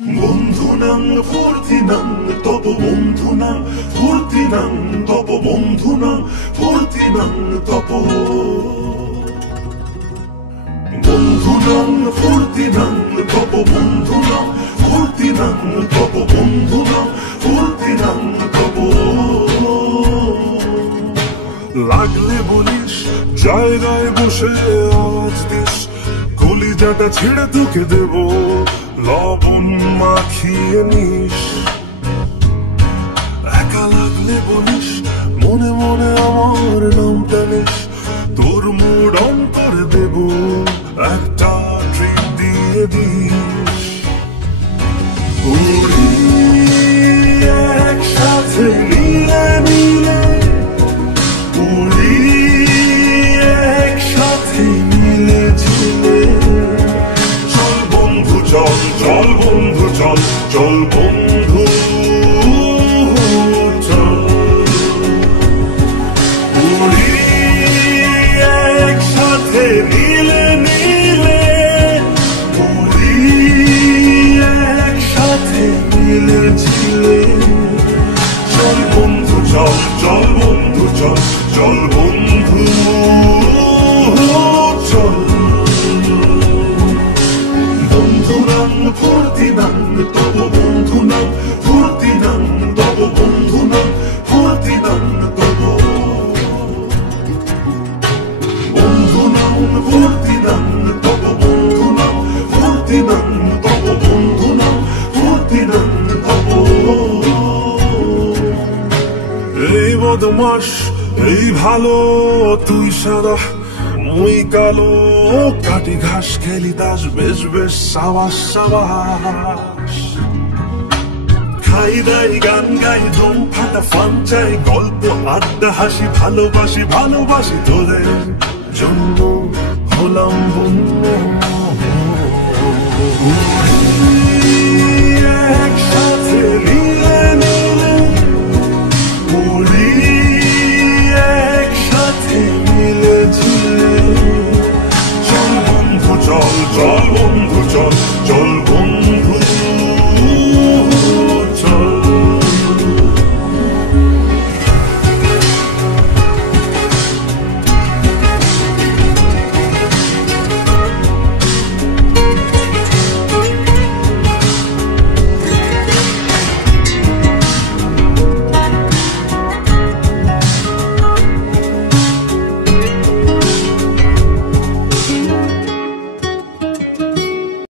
বন্ধুনাং ফুর্তিনাং তব বন্ধুনাং ফুর্তিনাং তব বন্ধুনাং ফুর্তিনাং তব বন্ধুনাং ফুর্তিনাং তব বন্ধুনাং ফুর্তিনাং তব বন্ধুনাং ফুর্তিনাং তব লাগলে বলিস জায়গায় বসে আওয়াজ দিস কলিজাটা ছেড়ে তোকে দেব লবণ মাখিয়ে নিস একা লাগলে বলিস মনে মনে আমার নামটা নিস তোর মুড অন করে দেব একটা ট্রিট দিয়ে দিস উড়ি একসাথে মিলে মিলে উড়ি একসাথে মিলে ঝিলে চল বন্ধু চল চল বন্ধু চল চল বন্ধু চল উড়ি একসাথে মিলে মিলে উড়ি একসাথে মিলে ঝিলে চল বন্ধু চল চল বন্ধু চল চল বন্ধু চল বন্ধুনাং ফুর্তিনাং তব বন্ধুনাং ফুর্তিনাং তব বন্ধুনাং ফুর্তিনাং তব বন্ধুনাং ফুর্তিনাং তব বন্ধুনাং ফুর্তিনাং তব বন্ধুনাং ফুর্তিনাং তব এই বদমাস এই ভালো তুই সাদা মুই কালো কাটি ঘাস খেলি দাস বেশ বেশ সাবাস সাবাস খাই দাই গান গাই দম ফাটা ফান চাই গল্প আড্ডা হাসি ভালোবাসি ভালোবাসি তোদের জন্য হলাম বন্ধু